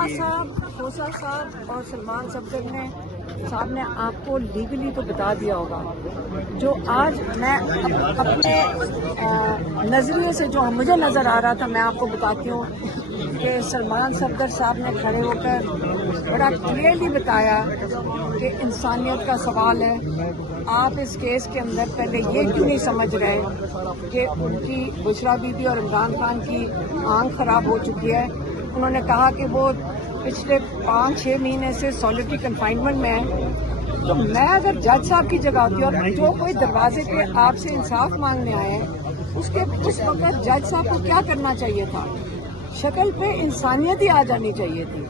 खोसा साहब और सलमान साहब ने आपको लीगली तो बता दिया होगा। जो आज मैं अपने नजरिए से जो मुझे नजर आ रहा था मैं आपको बताती हूँ कि सलमान सफदर साहब ने खड़े होकर बड़ा क्लियरली बताया कि इंसानियत का सवाल है। आप इस केस के अंदर पहले ये क्यों नहीं समझ रहे कि उनकी बुशरा बीबी और इमरान खान की आंख खराब हो चुकी है। उन्होंने कहा कि वो पिछले 5-6 महीने से सॉलिटरी कन्फाइनमेंट में है। तो मैं अगर जज साहब की जगह होती और जो कोई दरवाजे पे आपसे इंसाफ मांगने आए उस वक्त जज साहब को क्या करना चाहिए था? शक्ल पे इंसानियत ही आ जानी चाहिए थी।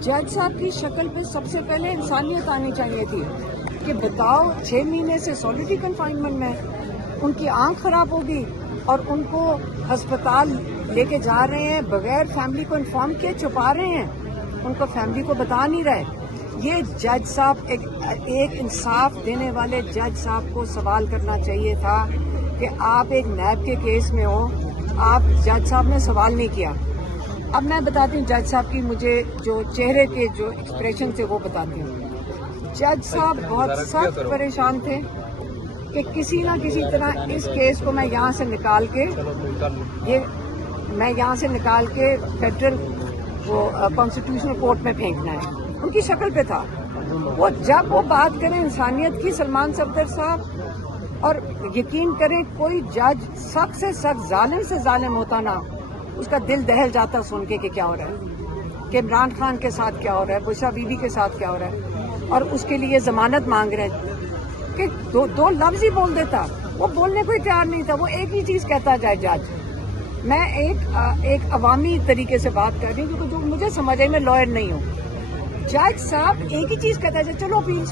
जज साहब की शक्ल पे सबसे पहले इंसानियत आनी चाहिए थी कि बताओ 6 महीने से सॉलिटरी कन्फाइनमेंट में उनकी आंख खराब होगी और उनको अस्पताल लेके जा रहे हैं बगैर फैमिली को इन्फॉर्म किए, छुपा रहे हैं, उनको फैमिली को बता नहीं रहे। ये जज साहब एक इंसाफ देने वाले जज साहब को सवाल करना चाहिए था कि आप एक नैब के केस में हो, आप जज साहब ने सवाल नहीं किया। अब मैं बताती हूँ जज साहब की मुझे जो चेहरे के जो एक्सप्रेशन थे वो बताती हूँ। जज साहब बहुत सख्त परेशान थे कि किसी ना किसी तरह इस केस को मैं यहाँ से निकाल के फेडरल कॉन्स्टिट्यूशनल कोर्ट में फेंकना है। उनकी शक्ल पे था वो। जब वो बात करें इंसानियत की सलमान सफदर साहब, और यकीन करें कोई जज सख्त से सख्त जालिम से जालिम होता ना, उसका दिल दहल जाता सुन के कि क्या हो रहा है, कि इमरान खान के साथ क्या हो रहा है, बुशरा बीबी के साथ क्या हो रहा है, और उसके लिए जमानत मांग रहे हैं कि दो लफ्ज ही बोल देता। वो बोलने को ही तैयार नहीं था। वो एक ही चीज कहता जाए जज। मैं एक अवामी तरीके से बात कर रही हूँ क्योंकि जो मुझे समझ है, मैं लॉयर नहीं हूँ। जज साहब एक ही चीज कहता है, चलो अपील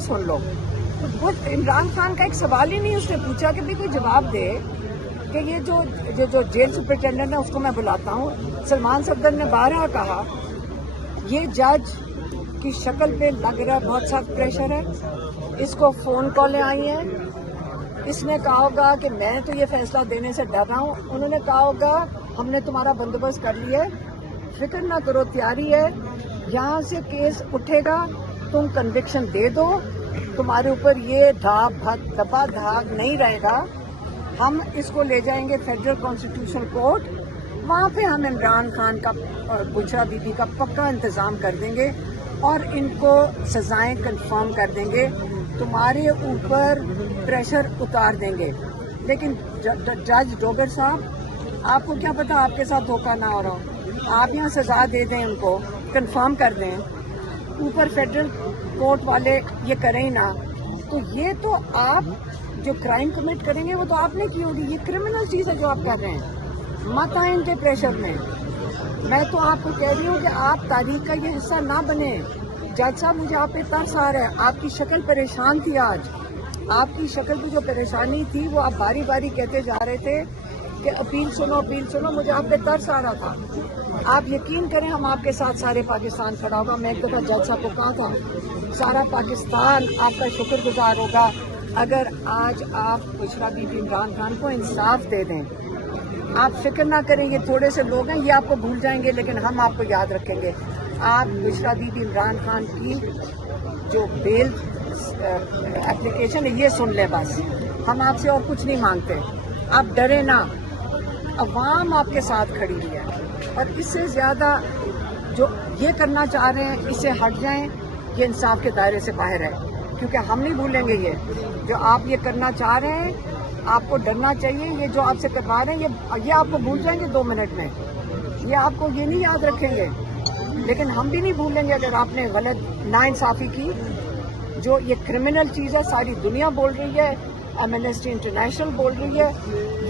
सुन लो। वो इमरान खान का एक सवाल ही नहीं उसने पूछा कि भाई कोई जवाब दे कि ये जो जेल सुपरिटेंडेंट है उसको मैं बुलाता हूँ। सलमान सफदर ने बारहा कहा ये जज की शक्ल पे लग रहा है बहुत सख्त प्रेशर है, इसको फोन कॉलें आई हैं, इसने कहा होगा कि मैं तो ये फैसला देने से डर रहा हूँ। उन्होंने कहा होगा हमने तुम्हारा बंदोबस्त कर लिया है, फिक्र ना करो, तैयारी है, यहाँ से केस उठेगा, तुम कन्विक्शन दे दो, तुम्हारे ऊपर ये दबा धाग नहीं रहेगा। हम इसको ले जाएंगे फेडरल कॉन्स्टिट्यूशनल कोर्ट, वहाँ पे हम इमरान खान का और बुशरा बीबी का पक्का इंतजाम कर देंगे और इनको सजाएं कंफर्म कर देंगे, तुम्हारे ऊपर प्रेशर उतार देंगे। लेकिन जज डोगर साहब, आपको क्या पता आपके साथ धोखा ना हो रहा हो, आप यहाँ सजा दे दें, उनको कंफर्म कर दें, ऊपर फेडरल कोर्ट वाले ये करें ही ना, तो ये तो आप जो क्राइम कमिट करेंगे वो तो आपने की होगी। ये क्रिमिनल चीज़ है जो आप कर रहे हैं। मत आए इनके प्रेशर में। मैं तो आपको कह रही हूँ कि आप तारीख का ये हिस्सा ना बने। जज साहब, मुझे आप पे तरस आ रहा है। आपकी शक्ल परेशान थी आज, आपकी शक्ल की जो परेशानी थी वो आप बारी बारी कहते जा रहे थे कि अपील सुनो। मुझे आप पे तरस आ रहा था। आप यकीन करें हम आपके साथ सारे पाकिस्तान खड़ा होगा। मैं एक दफ़ा जज साहब को कहा था सारा पाकिस्तान आपका शुक्रगुजार होगा अगर आज आप बुशरा बीबी इमरान खान को इंसाफ दे दें। आप फिक्र ना करें, ये थोड़े से लोग हैं, ये आपको भूल जाएंगे लेकिन हम आपको याद रखेंगे। आप बुशरा बीबी इमरान खान की जो बेल एप्लीकेशन है ये सुन लें बस। हम आपसे और कुछ नहीं मांगते, आप डरे ना। अवाम आपके साथ खड़ी हुई है और इससे ज़्यादा जो ये करना चाह रहे हैं इससे हट जाएं। ये इंसाफ के दायरे से बाहर है क्योंकि हम नहीं भूलेंगे ये जो आप ये करना चाह रहे हैं। आपको डरना चाहिए। ये जो आपसे करवा रहे हैं ये आपको भूल जाएंगे 2 मिनट में। ये आपको ये नहीं याद रखेंगे, लेकिन हम भी नहीं भूलेंगे अगर आपने गलत नाइंसाफ़ी की। जो ये क्रिमिनल चीज़ है, सारी दुनिया बोल रही है, एमनेस्टी इंटरनेशनल बोल रही है,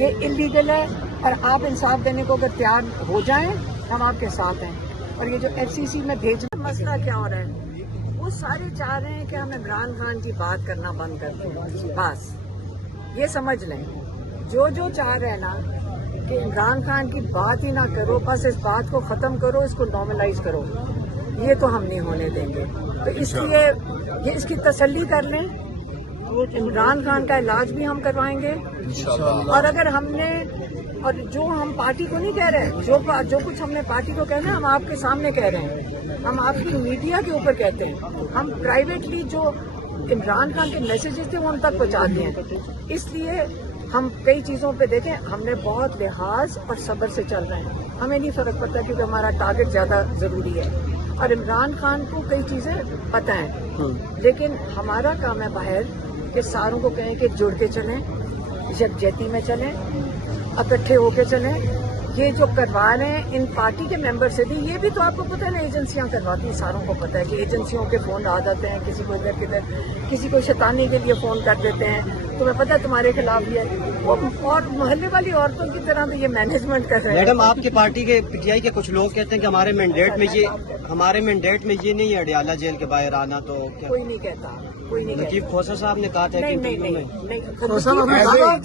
ये इलीगल है। और आप इंसाफ देने को अगर तैयार हो जाएं हम आपके साथ हैं। और ये जो FCC में भेजना मसला क्या हो रहा है, वो सारे चाह रहे हैं कि हम इमरान खान की बात करना बंद कर दें। बस ये समझ लें, जो चाह रहे हैं ना कि इमरान खान की बात ही ना करो, बस इस बात को ख़त्म करो, इसको नॉर्मलाइज करो, ये तो हम नहीं होने देंगे। तो इसलिए ये इसकी तसल्ली कर लें, इमरान खान का इलाज भी हम करवाएंगे। और अगर हमने اور جو ہم پارٹی کو نہیں کہہ رہے، جو کچھ ہم نے پارٹی کو کہنا ہے ہم آپ کے سامنے کہہ رہے ہیں، ہم آپ کی میڈیا کے اوپر کہتے ہیں، ہم پرائیویٹلی جو عمران خان کے میسیجز تھے وہ ہم تک پہنچا دیے ہیں۔ اس لیے ہم کئی چیزوں پہ دیکھیں، ہم نے بہت لحاظ اور صبر سے چل رہے ہیں، ہمیں نہیں فرق پڑتا کیونکہ ہمارا ٹارگٹ زیادہ ضروری ہے، اور عمران خان کو کئی چیزیں پتہ ہیں، لیکن ہمارا کام ہے باہر کہ ساروں کو کہیں کہ جڑ کے چلیں، یکجہتی میں چلیں، اکٹھے ہو کے چلیں۔ یہ جو کروا رہے ہیں ان پارٹی کے ممبر سے بھی، یہ بھی تو آپ کو پتہ ہے نا، ایجنسیاں کرواتی ہیں، ساروں کو پتہ ہے کہ ایجنسیوں کے فون آ جاتے ہیں، کسی کو ادھر کدھر، کسی کو شیطانی کے لیے فون کر دیتے ہیں، تمہیں پتہ ہے تمہارے خلاف بھی ہے، اور محلے والی عورتوں کی طرح تو یہ مینجمنٹ کر رہے ہیں۔ میڈم آپ کی پارٹی کے پی ٹی آئی کے کچھ لوگ کہتے ہیں کہ ہمارے مینڈیٹ میں یہ نہیں ہے اڈیالہ جیل کے باہر آنا، تو کیا کوئی نہیں کہتا، کوئی نہیں کہتا۔ نجیب کھوسہ صاحب نے کہا تھا کہ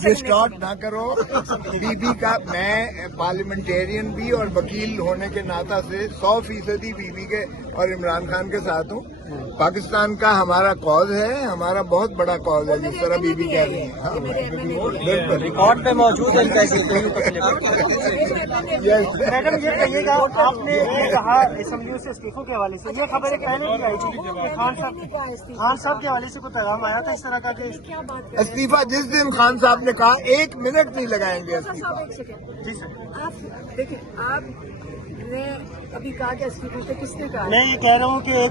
ڈسٹارٹ نہ کرو بی بی کا، میں پارلیمنٹیرین بھی اور وکیل ہونے کے ناطہ سے 100% بی بی کے اور عمران خان کے ساتھ ہوں۔ پاکستان کا ہمارا کاز ہے، ہمارا بہت بڑا کاز ہے، جس طرح بی بی کہہ رہی ہیں، ریکارڈ پہ موجود ہے ان کا میڈم یہ کہیے گا، آپ نے یہ کہا اسمبلیوں سے استعفوں کے حوالے سے، یہ خبریں پہلے بھی آئی تھی کہ خان صاحب کے حوالے سے کوئی پیغام آیا تھا اس طرح کا کہ استعفیٰ جس دن خان صاحب نے کہا 1 منٹ نہیں لگائیں گے استعفیٰ۔ ایک سیکنڈ، آپ دیکھیں، آپ نے ابھی کہا کہ استعفے سے کس نے کہا؟ میں یہ کہہ رہا ہوں کہ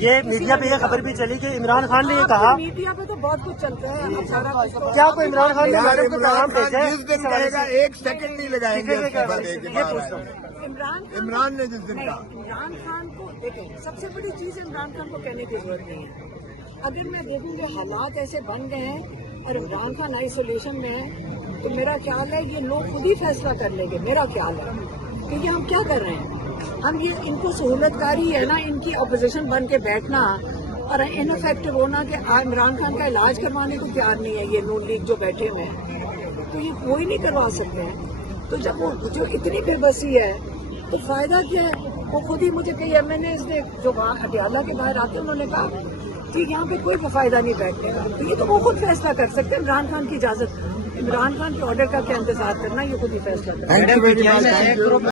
یہ میڈیا پہ یہ خبر بھی چلی کہ عمران خان نے یہ کہا، میڈیا پہ تو بہت کچھ چلتا ہے، سارا کیا کوئی عمران خان نے یار میڈم کو عمران پیغام خان بھیجا ہے؟ جس دن کہے گا 1 سیکنڈ نہیں لگائیں گے استعفیٰ دے کے باہر آئے گا۔ عمران نے جس دن کہا، عمران خان کو دیکھیں، سب سے بڑی چیز عمران خان کو کہنے کی ضرورت نہیں ہے۔ اگر میں دیکھوں کہ حالات ایسے بن گئے ہیں اور عمران خان آئسولیشن میں ہے، تو میرا خیال ہے یہ لوگ خود ہی فیصلہ کر لیں گے، میرا خیال ہے، کیونکہ ہم کیا کر رہے ہیں، ہم یہ ان کو سہولت کاری ہے نا، ان کی اپوزیشن بن کے بیٹھنا اور انفیکٹو ہونا کہ عمران خان کا علاج کروانے کو تیار نہیں ہے یہ نون لیگ جو بیٹھے ہوئے ہیں، تو یہ کوئی نہیں کروا سکتے ہیں۔ تو جب وہ جو اتنی بے بسی ہے تو فائدہ کیا ہے؟ وہ خود ہی مجھے کئی ایم این اے جو اڈیالہ کے باہر آتے ہیں انہوں نے کہا کہ یہاں پہ کوئی فائدہ نہیں بیٹھنے کا، تو یہ تو وہ خود فیصلہ کر سکتے ہیں، عمران خان کی اجازت، عمران خان کے آرڈر کا کیا انتظار کرنا، یہ خود ہی فیصلہ کرنا۔